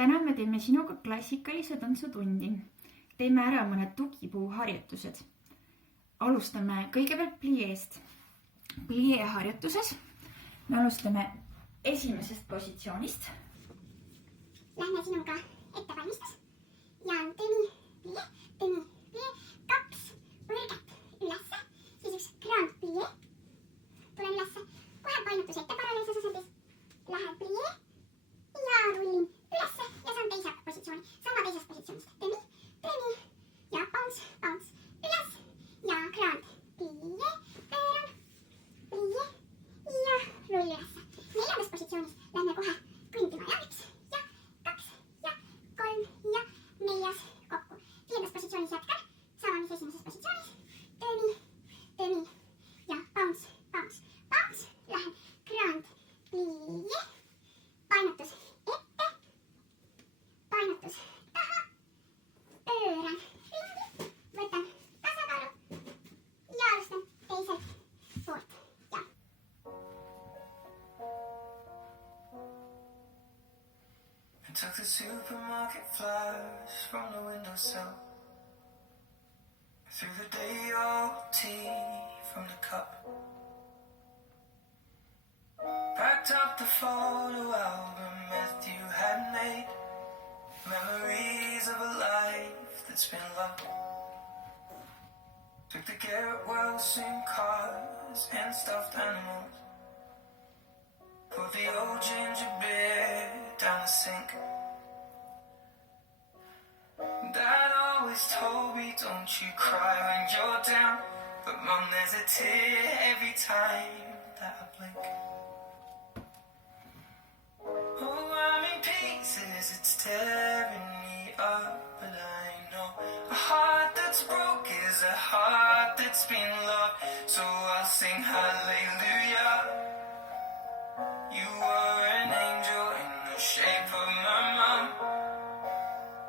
täna me teeme sinuga klassikalise tantsutundi. Teeme ära mõned tugipuuharjutused. Alustame kõigepealt plieest. Plie harjutuses me alustame esimesest positsioonist. Lähme sinuga ettevalmistus ja demi plie, 2 põrget ülesse, siis üks grand plie, tulen ülesse, kohe painatus ette paralleelses asendis, lähen plie ja rullin ülesse ja saan teise positsiooni, sama teisest positsioonist, demi ja bounce üles ja grand plie, pööran, plie ja rull ülesse. Neljandas positsioonis lähme kohe kõndima ja 1 ja 2 ja 3 ja 4 kokku. Viiendas positsioonis jätkan, sama mis esimeses positsioonis, demi ja bounce, lähen grand plie, painatus ette, painatus taha, pööran ringi, võtan tasakaalu ja alustan teiselt poolt ja. I took the supermarket flyers from the windowsill. Threw the day-old tea from the cup. Packed up the photo album Matthew had made. Memories of a life that's been loved. Took the Garrett Wilson cars and stuffed animals. Put the old ginger beer down the sink. Dad always told me, don't you cry when you're down. But Mum, there's a tear every time that I blink. Oh, I'm in pieces, it's tearing me up. But I know a heart that's broke is a heart that's been loved. So I'll sing hallelujah. You were an angel in the shape of my mom.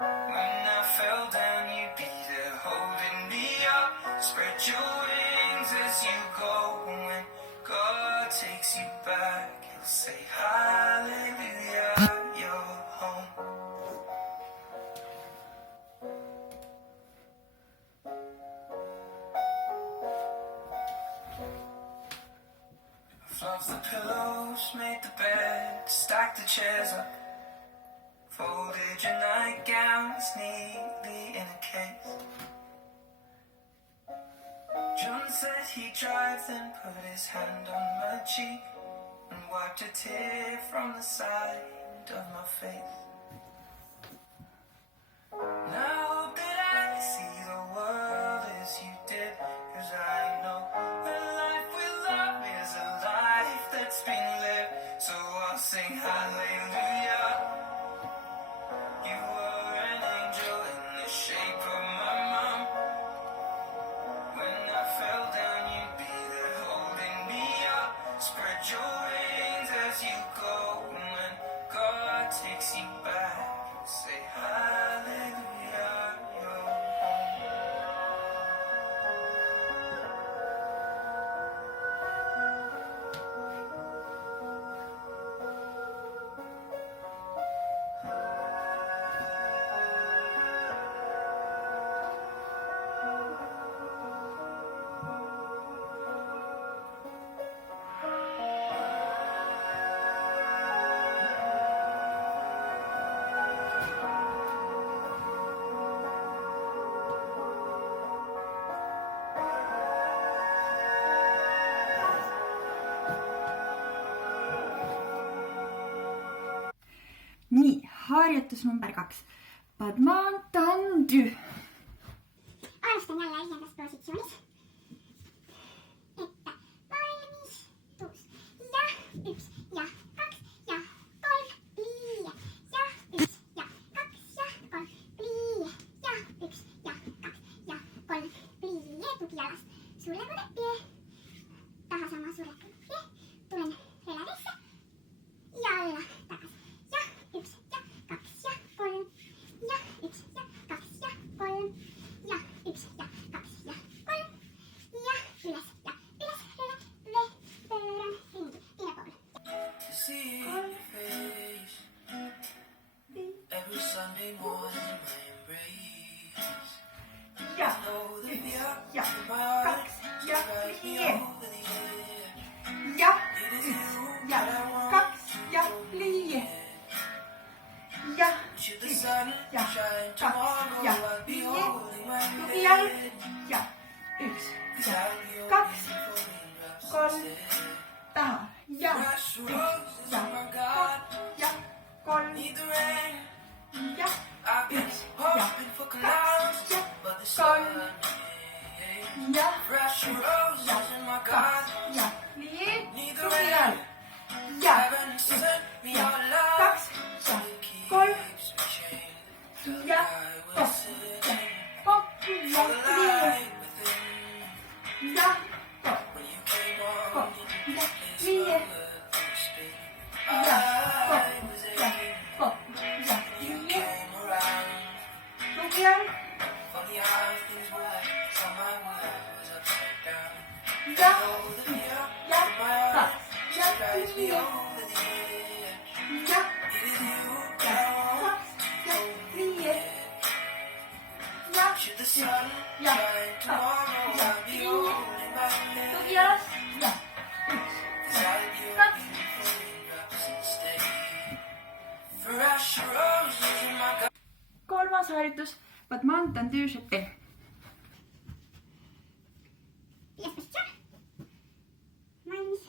When I fell down, you'd be there holding me up. Spread your wings as you go. When God takes you back, he'll say hallelujah, you're home. Fluffed the pillows, made the bed, stacked the chairs up. Folded your nightgowns neatly in a case. John said he'd drive, then put his hand on my cheek and wiped a tear from the side of my face. Now I hope that I see the world as you did, 'cause I know a life with love is a life that's been lived. So I'll sing hallelujah. You were an angel in the shape of my mom. When I fell down, you'd be there holding me up. Spread your wings as you go. When God takes you back, say hallelujah, you're home. Nii, harjutus number 2. Padman tendu. Alustan jälle viiendast positsioonis. Ette valmistus ja 1 ja 2 ja 3 plie ja 1 ja 2 ja 3 plie ja 1 ja 2 ja 3 plie tugijalast. Sulgevad pie, taha sama sulgetud pie, tulen reladesse ja alla tagasi. Ja 1 ja 2 ja 3 ja 1 ja 2 ja 3 ja 1 ja 2 ja 3 done me more than my embrace. ja, Know the üks, fear ja, in my heart kaks, ja, drives me plie, over the edge. ja, It is üks, you ja, that I want. kaks, ja, plie, ja, Should the üks, sun ja, shine kaks, tomorrow, ja, I'll be plie, holding my tugijalg, breath. ja, üks, ja, I'll be kaks, holding drops kolm, instead. taha, ja, Fresh üks, roses, ja, oh my God, kaks, ja, kolm, need the rain. ja, I've been üks, ja, hoping for clouds, kaks, ja, but the kolm, sun. ja, Fresh üks, roses, ja, oh my God, kaks, ja, plie, need the tugijalg, rain. ja, Heaven üks, sent me ja, your love. kaks, ja, kolm, Keeps me chained. ja, I will kaks, sing ja, kaks, ja, the plie, light within. ja, kaks, When you came on, kaks, ja, it's plie, my love to spin. ja, I kaks, was ja, aching. kaks, ja, You plie, came around. tugijalg, Funny how things work. Saw my world was upside down. ja, Oh, the fear ja, in my heart kaks, ja, drives me plie, over the edge. ja, It is you ja, that I want. kaks, ja, plie, ja, Should the sun ja, shine kaks, tomorrow, ja, I'll be plie, holding my hand. tugijalg, ja, üks, Beside you, kaks, beautiful raindrops instead. Fresh roses in my garden. kolmas harjutus, Badminton du Chapelle. viies positsioon. valmis.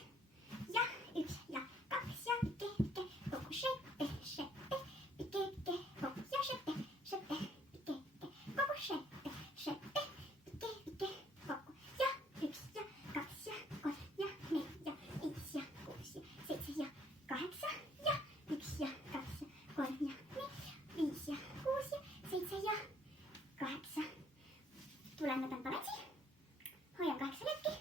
ja, üks ja kaks ja pike, kokku šepe, šepe, pike, kokku ja šepe, šepe, pike, kokku šepe, šepe, pike, kokku ja üks ja kaks ja kolm ja neli ja viis ja kuus ja seitse ja kaheksa ja üks ja kaks ja kolm ja neli, viis ja kuus ja seitse ja kaheksa. tulen võtan palatsi, hoian 8 hetki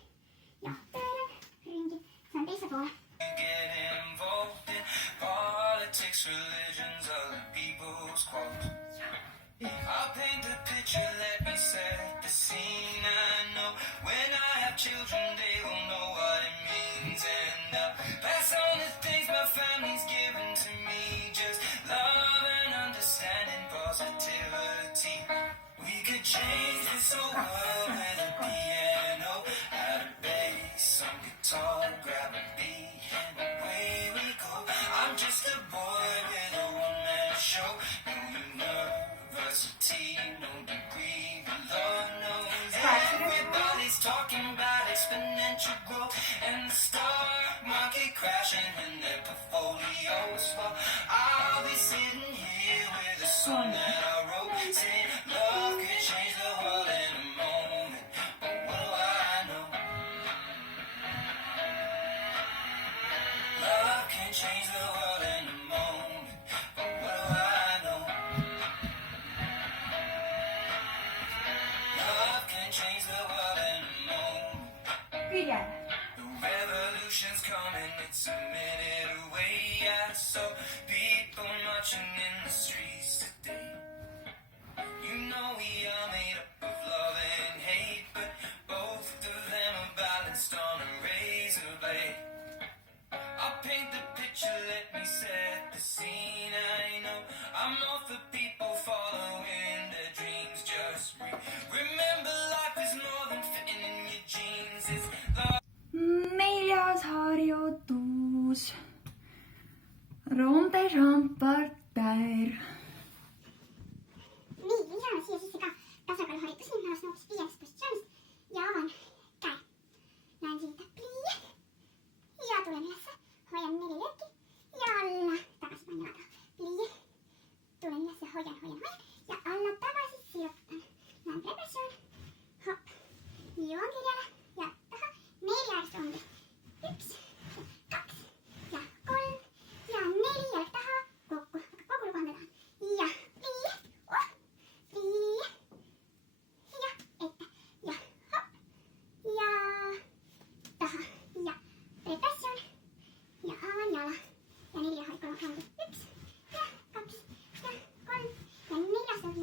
ja pööran ringi, saan teise poole. Get involved in politics, religions, other people's quotes. I'll paint the picture, let me set the scene. I know when I have children, they will know what it means. And I'll pass on the things my family's given to me. Just love and understanding, positivity. We could change this whole world with a piano, add a bass, some guitar, grab a beat, and away we go. I'm just a boy with a one-man show. No university, no degree, but Lord knows everybody's talking about exponential growth and the stock market crashing when their portfolios fall. I'll be sitting here with a song that I wrote, saying love could change the world in a moment. But what do I know? Love can change the world in a moment. But what do I know? Love can change the world in a moment. püüa, The revolution's coming, it's a minute away. I saw people marching in the streets today. You know we are made up of love and hate, but both of them are balanced on a razor blade. I'll paint the picture, let me set the scene. I know I'm not the people following their dreams. Just remember life is more than fitting in your jeans. It's love. neljas harjutus, ronde champarter. nii, lisame siia sisse ka tasakaaluharjutus, nüüd ma alustan hoopis 5. positsioonist ja avan käe. Lähen siit plie ja tulen ülesse, hoian 4 lööki ja alla, tagasi panen jala taha, plie, tulen ülesse, hoian ja alla tagasi sirutan. Lähen depressioon, hopp, jõuan kirjale ja taha, 4 äärest ronde. 1 ja 2 ja 3 ja 4 jalg taha, kokku, kogu lubanda taha ja plie, plie ja ette ja hopp ja taha ja depressioon ja avan jala ja 4 ja 3 ronde. 1 ja 2 ja 3 ja 4 ronde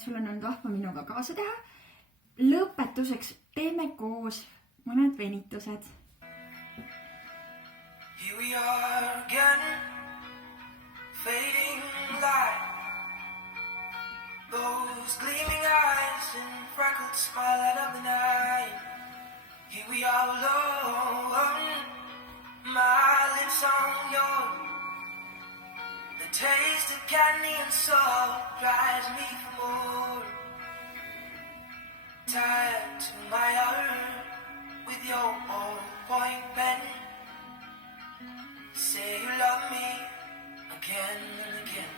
et sul on olnud vahva minuga kaasa teha. Lõpetuseks teeme koos mõned venitused. Here we are again, fading light. Those gleaming eyes and freckled spotlight of the night. Here we are alone, my lips on yours. The taste of candy and salt drives me for more. Tied to my heart with your ballpoint pen. Say you love me again and again.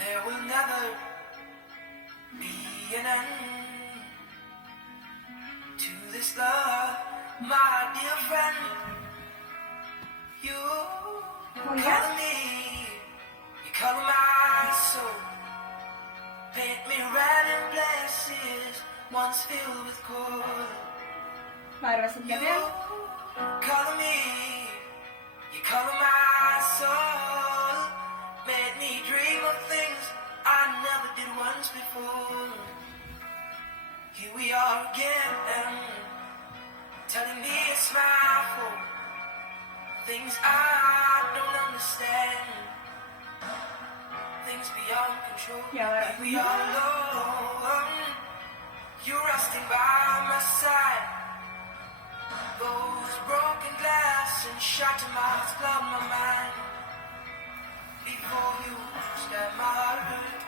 There will never be an end to this love, my dear friend. You color me, you color my soul. Paint me red in places once filled with cold. Ma arvasin, et You color me, you color my soul. Made me dream of things I never did once before. Here we are again, telling me it's my fault. Things I don't understand, things beyond control. Yeah. Here we are alone, you're resting by my side. Those broken glass and shattered marks cloud my mind. Before you stab my heart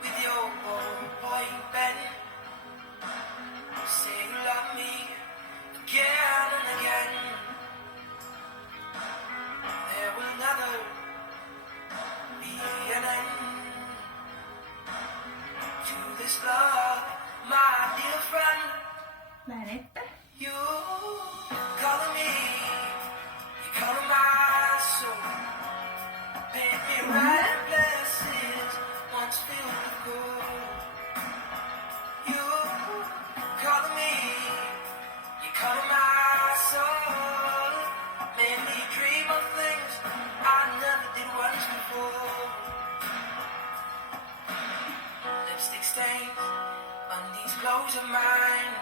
with your ballpoint pen. Say you love me again and again. There will never be an end to this love, my dear friend. lähen ette. You color me, you color my soul. Paint me right in places once filled with gold. You color me, you color my soul. Made me dream of things I never did once before. Lipstick stains on these clothes of mine.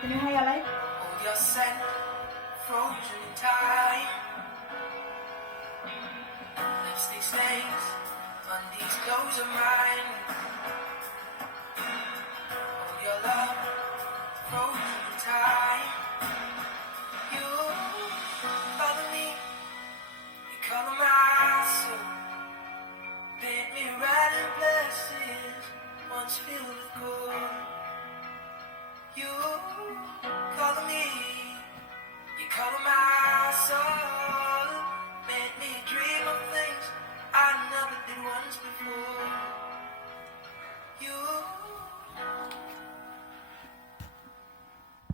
Can you highlight? Hold your scent, frozen in time. Lipstick stains on these clothes of mine.